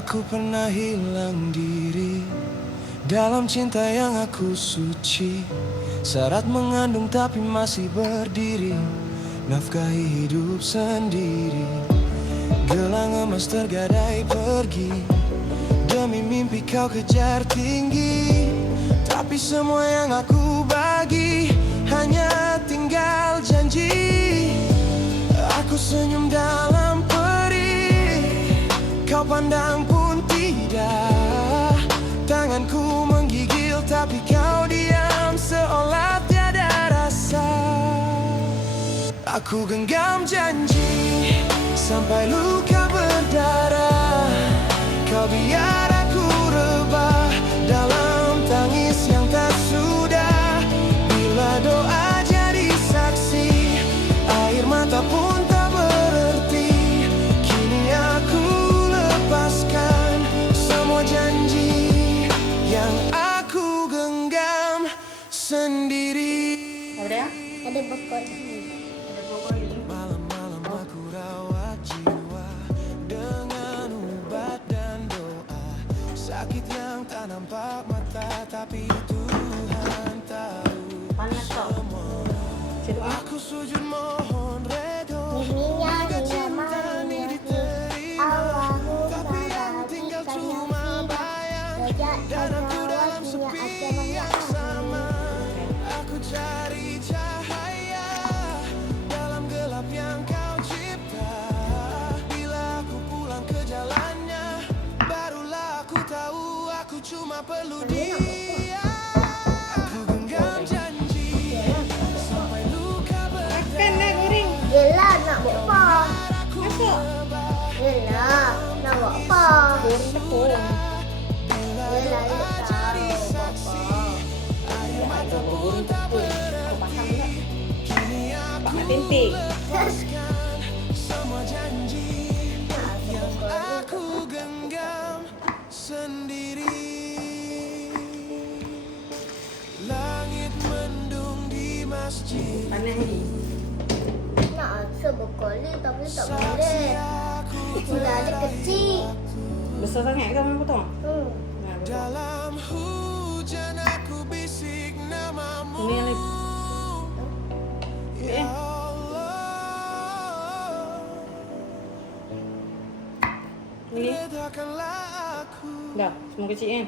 Aku pernah hilang diri dalam cinta yang aku suci. Syarat mengandung tapi masih berdiri, nafkahi hidup sendiri. Gelang emas tergadai pergi, demi mimpi kau kejar tinggi. Tapi semua yang aku bagi hanya tinggal janji. Aku senyum dalam perih, kau pandang pun tidak. Tanganku menggigil tapi kau diam seolah tiada rasa. Aku genggam janji sampai luka berdarah. Kau biar aku rebah dalam tangis yang tak sudah. Bila doa jadi saksi, air mata pun tak berarti. Kini aku lepaskan semua janji yang aku genggam sendiri. Ada? Ada bekal. Malam-malam aku rawat jiwa dengan obat dan doa. Sakit yang tak nampak mata tapi Tuhan tahu Panas tau. semua. Aku sujud mohon redho, Miminya agar dia cinta ini diterima. Allahumma Tapi yang tinggal cuma bayang dan aku dalam sepi yang sama. Aku cari cahaya dalam gelap yang kau cipta. Bila aku pulang ke jalannya, barulah aku tahu aku cuma perlu dia. Aku genggam janji sampai luka Makan lah goreng. Yelah nak buat apa? Masuk. Yelah nak buat apa? Goreng tepung. Yelah dia tahu buat apa. Ada goreng tepung. Kau pasang pula. Pak nak tempe. semua janji yang aku genggam sendiri. Langit mendung di masjid, Panas ni. Nak rasa berkoli tapi tak saksi boleh. aku Sudah ada kecil. Besar sangat ke kamu potong? Nah, potong. dalam hujan aku bisik namamu. Ini yang lagi. Ya Eh. Allah, Ni. redakanlah aku. Dah, semua kecil kan?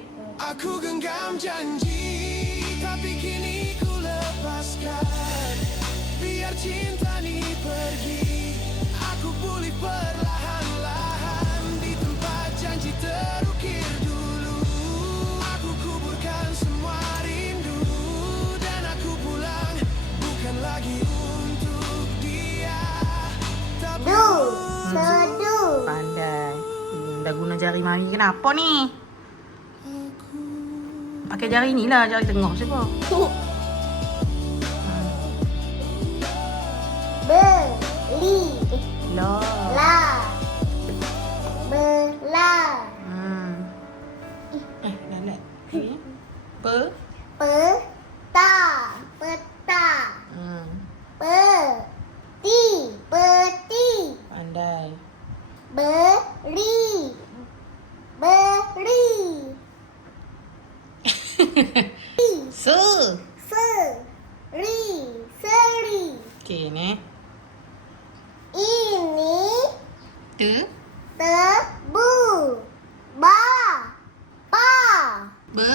Aku genggam janji, tapi kini ku lepaskan. Biar cinta ni pergi, aku pulih perlahan-lahan. Di tempat janji terukir dulu, aku kuburkan semua rindu. Dan aku pulang, bukan lagi untuk dia, tapi Seduh. Pandai. Dah guna jari mami kenapa ni? Pakai jari ni lah, jari tengah siapa? Beli. Lah. La. Bela. Dah nak. Ni. Peta. Peta. Peti. Peti. Pandai. Beri. Beri. Su. Seri. Seri. Okey ni. Ini Tu. tebu. Ba. Pa. Beli.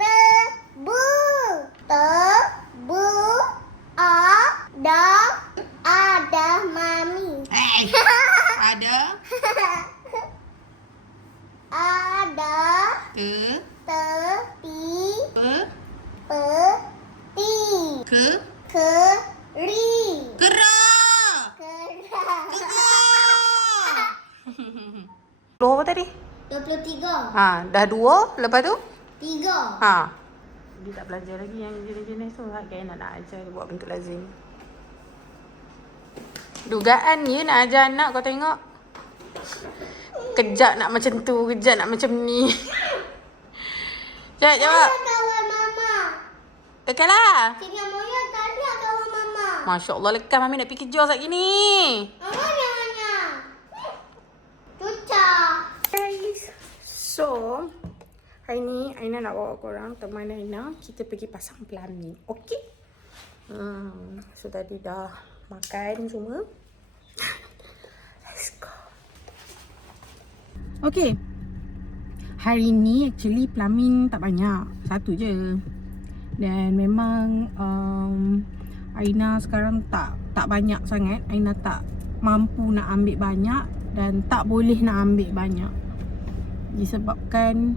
Tebu. Tebu. Ada mami. Ada. Ada Te. tepi. Pe. Peti. Ke. Keri. Kera. Kerak. Dua apa tadi? 23. Ha, dah dua. Lepas tu? 3. Ha. Dia tak belajar lagi yang jenis-jenis tu. Kayak nak ajar dia buat bentuk lazim. Dugaan je nak ajar anak, kau tengok. Kejap nak macam tu, kejap nak macam ni. Jawab, jawab. Kawan mama. Lekar lah. Tinggal moyang tadi kawan mama. Masya Allah, lekar mami nak pergi kerja saat gini. Mama mana? So, hari ni Aina nak bawa korang, teman Aina, kita pergi pasang plumbing. Okay? So, tadi dah makan semua. Let's go. Okay. Hari ni actually plumbing tak banyak. Satu je. Dan memang Aina sekarang tak banyak sangat. Aina tak mampu nak ambil banyak dan tak boleh nak ambil banyak. Disebabkan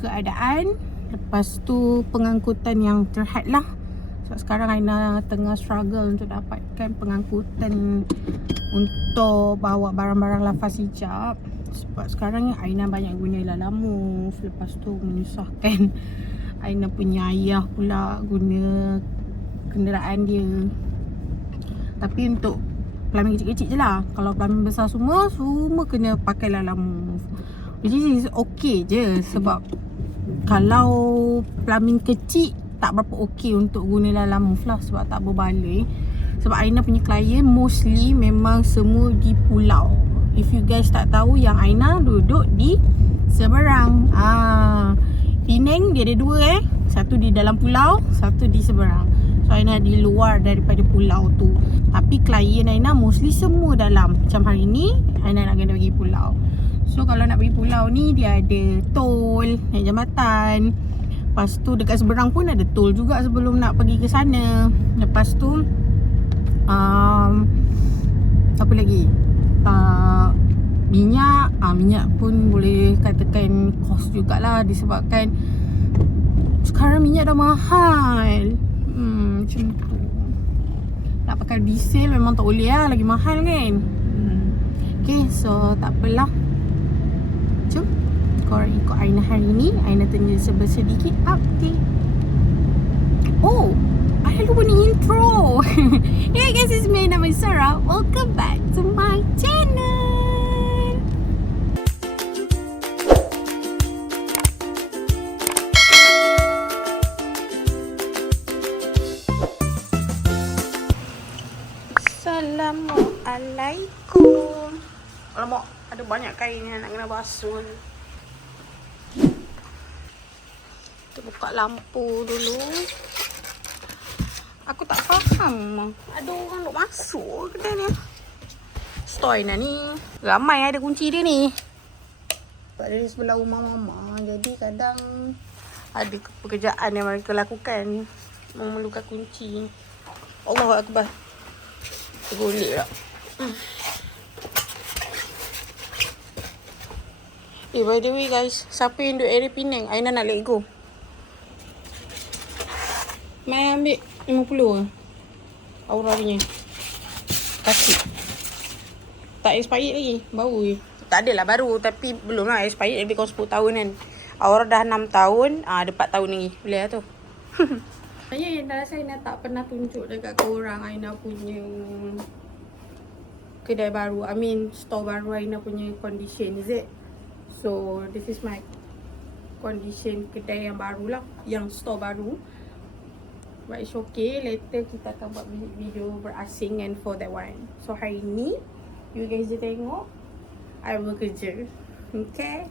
keadaan, lepas tu pengangkutan yang terhad lah. So sekarang Aina tengah struggle untuk dapatkan pengangkutan untuk bawa barang-barang lafaz hijab. Sebab sekarang Aina banyak guna Lalamove. Lepas tu menyusahkan Aina punya ayah pula guna kenderaan dia. Tapi untuk plumbing kecil-kecil je lah. Kalau plumbing besar semua kena pakai Lalamove. Which is okay je. Sebab kalau plumbing kecil tak berapa okay untuk guna Lalamove lah. Sebab tak berbaloi. Sebab Aina punya klien mostly memang semua di pulau. If you guys tak tahu, yang Aina duduk di seberang. Penang dia ada dua Satu di dalam pulau, satu di seberang. So Aina di luar daripada pulau tu. Tapi klien Aina mostly semua dalam. Macam hari ni Aina nak kena pergi pulau. So kalau nak pergi pulau ni, dia ada tol, naik jambatan. Lepas tu dekat seberang pun ada tol juga sebelum nak pergi ke sana. Lepas tu apa lagi? Minyak pun boleh katakan kos jugalah. Disebabkan sekarang minyak dah mahal. Macam tu. Nak pakai diesel memang tak boleh lah, lagi mahal kan. Okay, so tak apalah. Jom korang ikut Aina hari ni. Aina tanya sedikit update. Oh, I lupa ni intro. Hey guys, it's me, nama Sarah. Welcome back to my channel. Assalamualaikum. Alamak, ada banyak kain yang nak kena basuh. Kita buka lampu dulu. Aku tak faham ada orang nak masuk kedai ni. Store Aina ni ramai ada kunci dia ni. Sebab dia di sebelah rumah mama. Jadi kadang ada pekerjaan yang mereka lakukan memerlukan kunci. Allahu Akbar. Tergolek tak? By the way guys, siapa yang duduk area Penang, Aina nak let go. Mai ambil 50 ke? Aura punya kaki. Tak expired lagi, baru je. Tak adalah baru, tapi belum lah expired. Lebih kurang 10 tahun kan. Aura dah 6 tahun, ada 4 tahun lagi. Boleh lah tu. Sebenarnya yang dah rasa Aina tak pernah tunjuk dekat korang Aina punya kedai baru. I mean store baru, Aina punya condition, is it? So this is my condition kedai yang baru lah, yang store baru. But it's okay, later kita akan buat video berasing and for that one. So hari ni you guys je tengok I bekerja. Okay.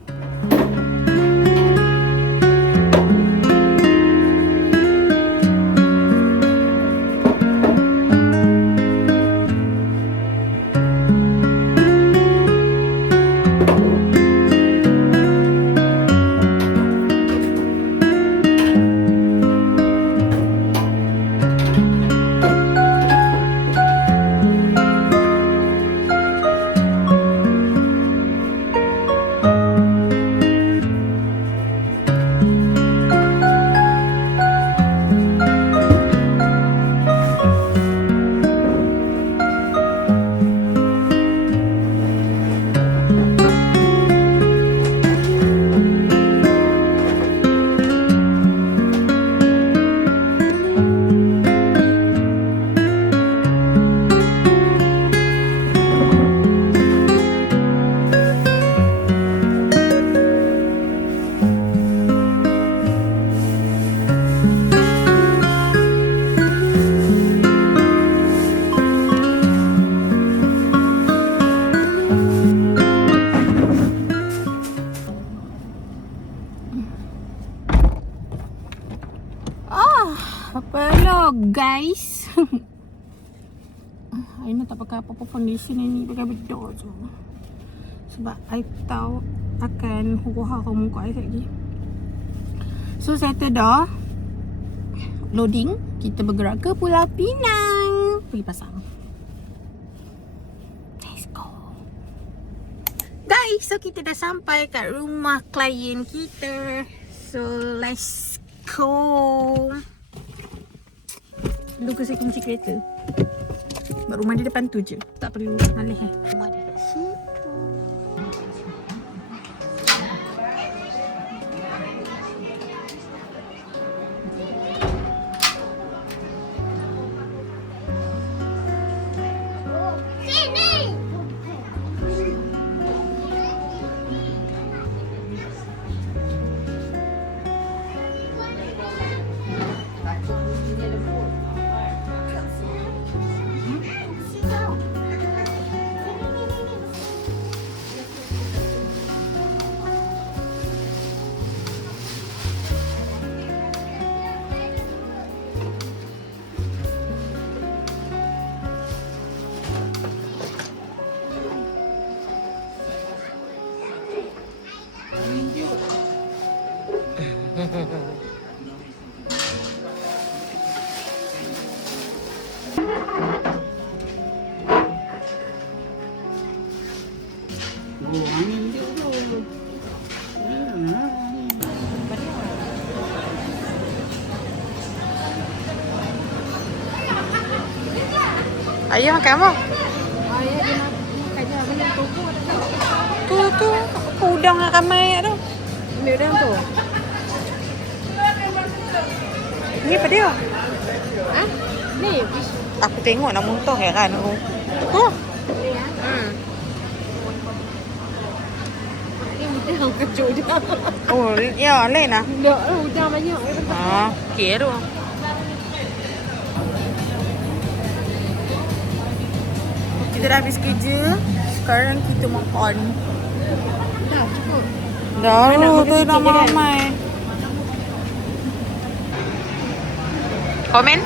guys. Aina tak pakai apa-apa foundation ni, pakai bedak je. Sebab I tahu akan huru-hara muka I lagi. So settle dah. Loading, kita bergerak ke Pulau Pinang. Pergi pasang. Let's go. Guys, so kita dah sampai kat rumah klien kita. So let's go. Dulu saya kunci kereta. Sebab rumah dia depan tu je. Tak perlu malih Rumah dia kat situ. Ayah makan apa? Ayah dia makan je beli tofu ada tak? Tu udang ramai tu. Ambil udang tu. Ni apa dia? Ha? Ni Aku tengok nak muntah heran aku. ni ah. Ni udang kecil udang. Oh, ya lain lah. Tak lah udang banyak. Okey tu. Kita dah habis kerja. Sekarang kita makan. Dah cukup. Dah Nak tu makan dah sikit je kan? ramai. Komen?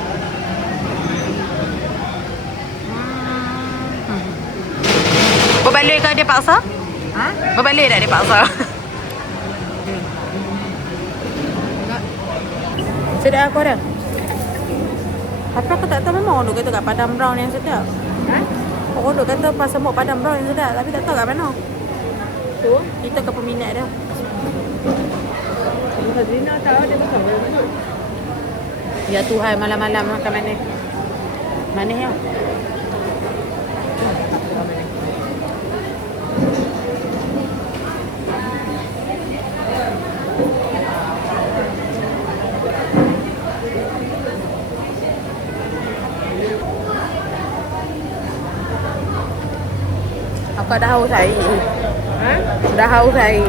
Berbaloi ke dia paksa? Ha? Berbaloi tak dia paksa? Sedap aku ada. Tapi aku tak tahu memang orang duk kata kat padang brown yang sedap. Ha? Orang duk kata pasal mok padang brown yang sedap. Tapi tak tahu kat mana. Tu. Kita ke peminat dia. Hazina tahu dia makan betul. Ya Tuhan, malam-malam makan manis. Manis ya? Aku dah haus air. Ha? Dah haus air.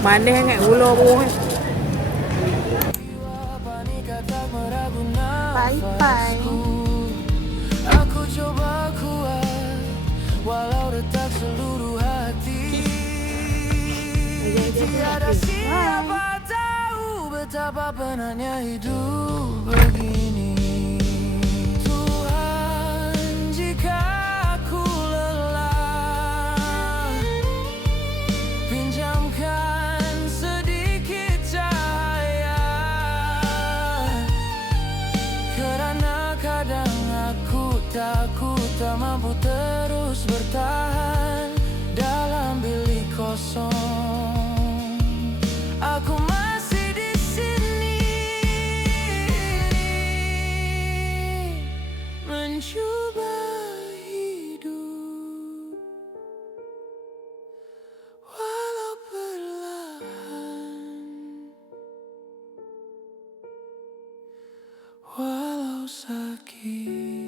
Manis sangat gula buah. Bye-bye. Aku coba kuat walau detak seluruh hati. Tiada siapa tahu betapa penatnya hidup begini. Tuhan, jika aku lelah, pinjamkan sedikit cahaya, kerana kadang aku takut tak mampu terus bertahan dalam bilik kosong. Aku masih di sini mencoba hidup walau perlahan, walau sakit.